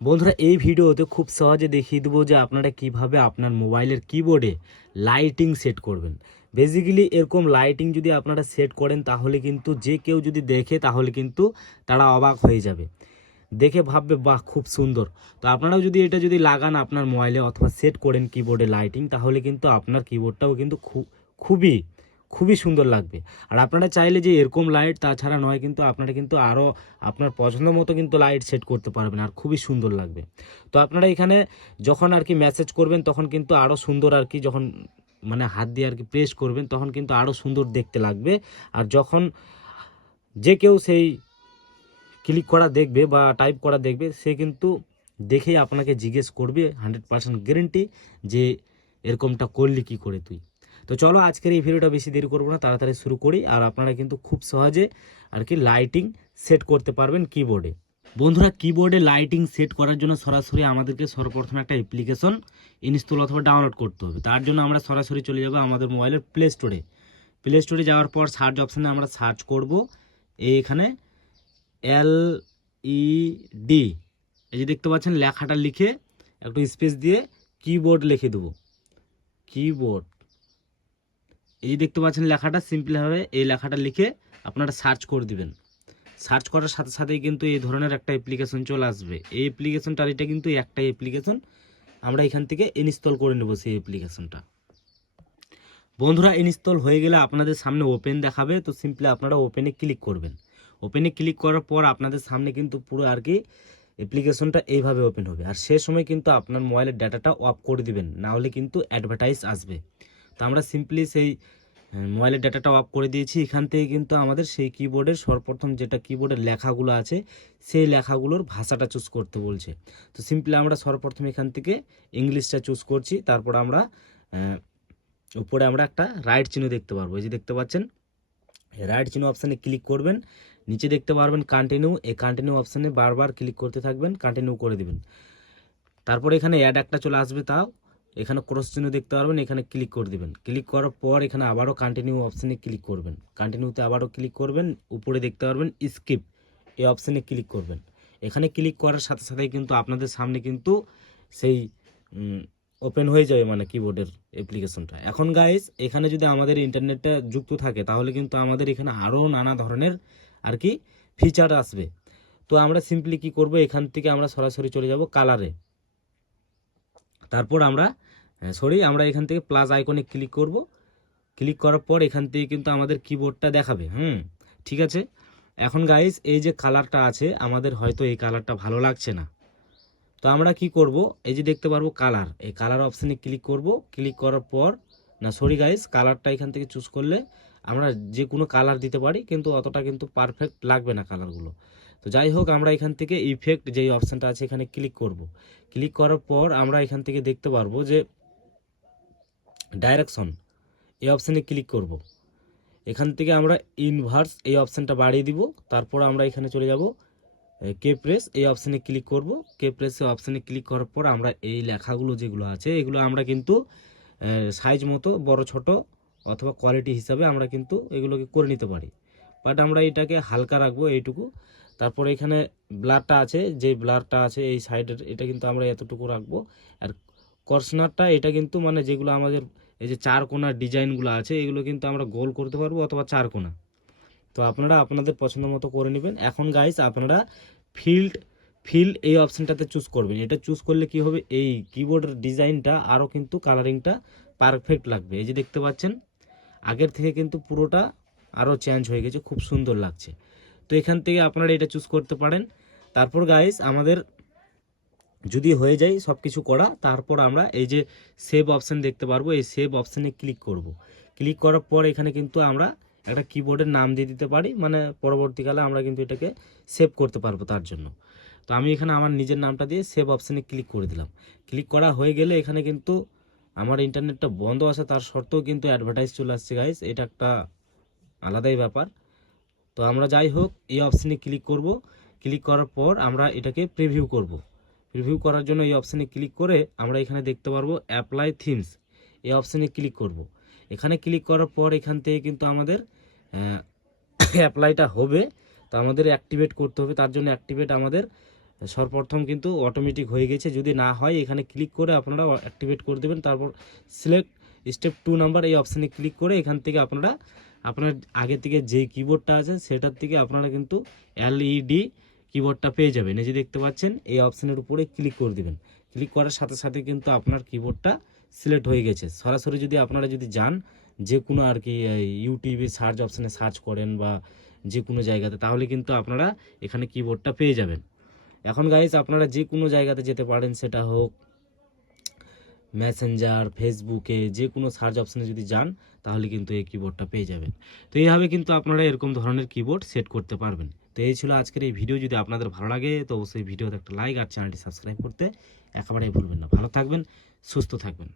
বন্ধুরা এই ভিডিওতে খুব সহজে দেখিয়ে দেবো যে আপনারা কিভাবে আপনার মোবাইলের কিবোর্ডে লাইটিং সেট করবেন। বেসিক্যালি এরকম লাইটিং যদি আপনারা সেট করেন তাহলে কিন্তু যে কেউ যদি দেখে তাহলে কিন্তু তারা অবাক হয়ে যাবে, দেখে ভাববে বাহ খুব সুন্দর। তো আপনারাও যদি এটা যদি লাগান আপনার মোবাইলে অথবা সেট করেন কিবোর্ডে লাইটিং, তাহলে কিন্তু আপনার কিবোর্ডটাও কিন্তু খুবই খুবই সুন্দর লাগবে। আর আপনারা চাইলে যে এরকম লাইট তাছাড়া নয়, কিন্তু আপনারা কিন্তু আরও আপনার পছন্দ মতো কিন্তু লাইট সেট করতে পারবেন আর খুবই সুন্দর লাগবে। তো আপনারা এখানে যখন আর কি মেসেজ করবেন তখন কিন্তু আরও সুন্দর আর কি, যখন মানে হাত দিয়ে আর কি প্রেস করবেন তখন কিন্তু আরও সুন্দর দেখতে লাগবে। আর যখন যে কেউ সেই ক্লিক করা দেখবে বা টাইপ করা দেখবে সে কিন্তু দেখেই আপনাকে জিজ্ঞেস করবে 100% গ্যারেন্টি যে এরকমটা করলি কি করে তুই। তো চলো আজকের এই ভিডিওটা বেশি দেরি করবো না, তাড়াতাড়ি শুরু করি। আর আপনারা কিন্তু খুব সহজে আর কি লাইটিং সেট করতে পারবেন কিবোর্ডে। বন্ধুরা কিবোর্ডে লাইটিং সেট করার জন্য সরাসরি আমাদেরকে সর্বপ্রথম একটা অ্যাপ্লিকেশন ইনস্টল অথবা ডাউনলোড করতে হবে। তার জন্য আমরা সরাসরি চলে যাব আমাদের মোবাইলের প্লে স্টোরে যাওয়ার পর সার্চ অপশানে আমরা সার্চ করব এখানে LED, এই যে দেখতে পাচ্ছেন লেখাটা লিখে একটু স্পেস দিয়ে কিবোর্ড লিখে দেবো। কিবোর্ড, এই যে দেখতে পাচ্ছেন লেখাটা, সিম্পলভাবে এই লেখাটা লিখে আপনারা সার্চ করে দিবেন। সার্চ করার সাথে সাথেই কিন্তু এই ধরনের একটা অ্যাপ্লিকেশন চলে আসবে। এই অ্যাপ্লিকেশনটার এটা কিন্তু একটাই অ্যাপ্লিকেশন, আমরা এখান থেকে ইনস্টল করে নেব সেই অ্যাপ্লিকেশনটা। বন্ধুরা ইনস্টল হয়ে গেলে আপনাদের সামনে ওপেন দেখাবে, তো সিম্পলি আপনারা ওপেনে ক্লিক করবেন। ওপেনে ক্লিক করার পর আপনাদের সামনে কিন্তু পুরো আর কি অ্যাপ্লিকেশনটা এইভাবে ওপেন হবে। আর সে সময় কিন্তু আপনার মোবাইলের ডাটাটা অফ করে দিবেন, না হলে কিন্তু অ্যাডভার্টাইজ আসবে। তো আমরা সিম্পলি সেই মোবাইলের ডাটাটা অফ করে দিয়েছি। এখান থেকে কিন্তু আমাদের সেই কিবোর্ডের সর্বপ্রথম যেটা কিবোর্ডের লেখাগুলো আছে সেই লেখাগুলোর ভাষাটা চুজ করতে বলছে। তো সিম্পলি আমরা সর্বপ্রথম এখান থেকে ইংলিশটা চুজ করছি। তারপর আমরা উপরে আমরা একটা রাইট চিহ্ন দেখতে পারবো, এই যে দেখতে পাচ্ছেন রাইট চিহ্ন অপশানে ক্লিক করবেন। নিচে দেখতে পারবেন কন্টিনিউ, এই কন্টিনিউ অপশানে বারবার ক্লিক করতে থাকবেন, কন্টিনিউ করে দিবেন। তারপর এখানে অ্যাড একটা চলে আসবে, তাও এখানে ক্রস চিহ্ন দেখতে পারবেন, এখানে ক্লিক করে দিবেন। ক্লিক করার পর এখানে আবারও কন্টিনিউ অপশানে ক্লিক করবেন, কন্টিনিউতে আবারও ক্লিক করবেন। উপরে দেখতে পারবেন স্কিপ, এই অপশানে ক্লিক করবেন। এখানে ক্লিক করার সাথে সাথেই কিন্তু আপনাদের সামনে কিন্তু সেই ওপেন হয়ে যাবে মানে কিবোর্ডের অ্যাপ্লিকেশনটা। এখন গাইস এখানে যদি আমাদের ইন্টারনেটটা যুক্ত থাকে তাহলে কিন্তু আমাদের এখানে আরও নানা ধরনের আর কি ফিচার আসবে। তো আমরা সিম্পলি কি করব, এখান থেকে আমরা সরাসরি চলে যাব কালারে। তারপর আমরা আমরা এখান থেকে প্লাস আইকনে ক্লিক করব। ক্লিক করার পর এখান থেকে কিন্তু আমাদের কিবোর্ডটা দেখাবে। ঠিক আছে। এখন গাইস এই যে কালারটা আছে আমাদের হয়তো এই কালারটা ভালো লাগছে না, তো আমরা কি করব, এই যে দেখতে পারবো কালার, এই কালার অপশানে ক্লিক করব। ক্লিক করার পর গাইস কালারটা এখান থেকে চুজ করলে আমরা যে কোনো কালার দিতে পারি, কিন্তু অতটা কিন্তু পারফেক্ট লাগবে না কালারগুলো। তো যাই হোক আমরা এখান থেকে ইফেক্ট যেই অপশানটা আছে এখানে ক্লিক করব। ক্লিক করার পর আমরা এখান থেকে দেখতে পারবো যে ডাইরেকশন, এই অপশানে ক্লিক করব। এখান থেকে আমরা ইনভার্স এই অপশানটা বাড়িয়ে দিব। তারপর আমরা এখানে চলে যাব কে প্রেস, এই অপশানে ক্লিক করব। কে প্রেস অপশানে ক্লিক করার পর আমরা এই লেখাগুলো যেগুলো আছে এগুলো আমরা কিন্তু সাইজ মতো বড় ছোট অথবা কোয়ালিটি হিসাবে আমরা কিন্তু এগুলোকে করে নিতে পারি, বাট আমরা এটাকে হালকা রাখবো এইটুকু। তারপর এখানে ব্লারটা আছে, যে ব্লারটা আছে এই সাইডের এটা কিন্তু আমরা এতটুকু রাখবো। আর কর্সনারটা এটা কিন্তু মানে যেগুলো আমাদের এই যে চার কোনার ডিজাইনগুলো আছে এগুলো কিন্তু আমরা গোল করতে পারবো অথবা চার কোনা, তো আপনারা আপনাদের পছন্দ মতো করে নেবেন। এখন গাইস আপনারা ফিল এই অপশানটাতে চুজ করবেন। এটা চুজ করলে কি হবে, এই কিবোর্ডের ডিজাইনটা আরও কিন্তু কালারিংটা পারফেক্ট লাগবে। এই যে দেখতে পাচ্ছেন আগের থেকে কিন্তু পুরোটা আরও চেঞ্জ হয়ে গেছে, খুব সুন্দর লাগছে। তো এখান থেকে আপনারা এটা চুজ করতে পারেন। তারপর গাইস আমাদের যদি হয়ে যায় সব কিছু করা, তারপর আমরা এই যে সেভ অপশান দেখতে পারবো, এই সেভ অপশানে ক্লিক করব। ক্লিক করার পর এখানে কিন্তু আমরা একটা কিবোর্ডের নাম দিয়ে দিতে পারি, মানে পরবর্তীকালে আমরা কিন্তু এটাকে সেভ করতে পারবো তার জন্য। তো আমি এখানে আমার নিজের নামটা দিয়ে সেভ অপশানে ক্লিক করে দিলাম। ক্লিক করা হয়ে গেলে এখানে কিন্তু আমার ইন্টারনেটটা বন্ধ আছে তার সত্ত্বেও কিন্তু অ্যাডভার্টাইজ চলে আসছে গাইস, এটা একটা আলাদাই ব্যাপার। তো আমরা যাই হোক এই অপশানে ক্লিক করব। ক্লিক করার পর আমরা এটাকে প্রিভিউ করব। প্রিভিউ করার জন্য এই অপশানে ক্লিক করে আমরা এখানে দেখতে পারবো অ্যাপ্লাই থিমস, এই অপশানে ক্লিক করব। এখানে ক্লিক করার পর এখান থেকে কিন্তু আমাদের অ্যাপ্লাইটা হবে। তো আমাদের অ্যাক্টিভেট করতে হবে, তার জন্য অ্যাক্টিভেট আমাদের সর্বপ্রথম কিন্তু অটোমেটিক হয়ে গেছে। যদি না হয় এখানে ক্লিক করে আপনারা অ্যাক্টিভেট করে দেবেন। তারপর সিলেক্ট স্টেপ 2 নাম্বার এই অপশানে ক্লিক করে এখান থেকে আপনারা আপনার আগে থেকে যে কিবোর্ডটা আছে সেটার থেকে আপনারা কিন্তু এলইডি কিবোর্ডটা পেয়ে যাবেন। এই যে দেখতে পাচ্ছেন এই অপশানের উপরে ক্লিক করে দেবেন। ক্লিক করার সাথে সাথে কিন্তু আপনার কিবোর্ডটা সিলেক্ট হয়ে গেছে। সরাসরি যদি আপনারা যদি যান যে কোনো আর কি ইউটিউবে সার্চ অপশানে সার্চ করেন বা যে কোনো জায়গাতে, তাহলে কিন্তু আপনারা এখানে কিবোর্ডটা পেয়ে যাবেন। এখন গাইস আপনারা যে কোনো জায়গাতে যেতে পারেন, সেটা হোক মেসেঞ্জার, ফেসবুকে, যে কোনো সার্চ অপশানে যদি যান তাহলে কিন্তু এই কিবোর্ডটা পেয়ে যাবেন। তো এইভাবে কিন্তু আপনারা এরকম ধরনের কিবোর্ড সেট করতে পারবেন। তো এই ছিল আজকের এই ভিডিও। যদি আপনাদের ভালো লাগে তো অবশ্যই ভিডিওতে একটা লাইক আর চ্যানেলটি সাবস্ক্রাইব করতে একেবারেই ভুলবেন না। ভালো থাকবেন, সুস্থ থাকবেন।